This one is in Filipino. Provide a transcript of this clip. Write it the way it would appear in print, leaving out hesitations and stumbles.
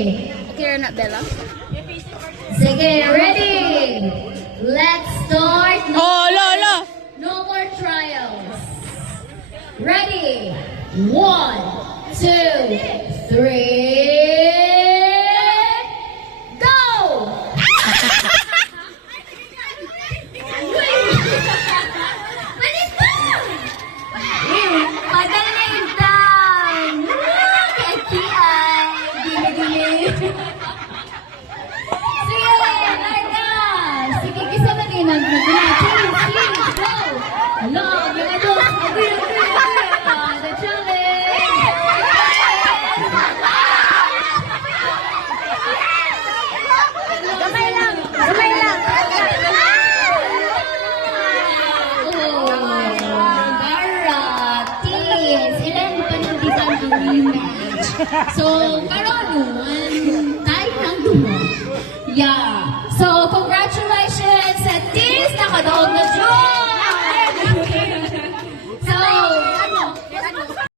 Okay, not Bella. Sige, ready? Let's start. Oh, Lola! No more trials. Ready? 1, 2, 3. Go! Manis ba? Padal na yung time. Kaki-ay. Dili-dili. Sige, Larga. Sige, kisa na rin. Cheese, go. Hello, mga dos. Agree. The challenge. Gamay lang. Gamay lang. Baratis. Ilan panundisan ang rematch? So, karon tayo lang dumo. Yeah. So,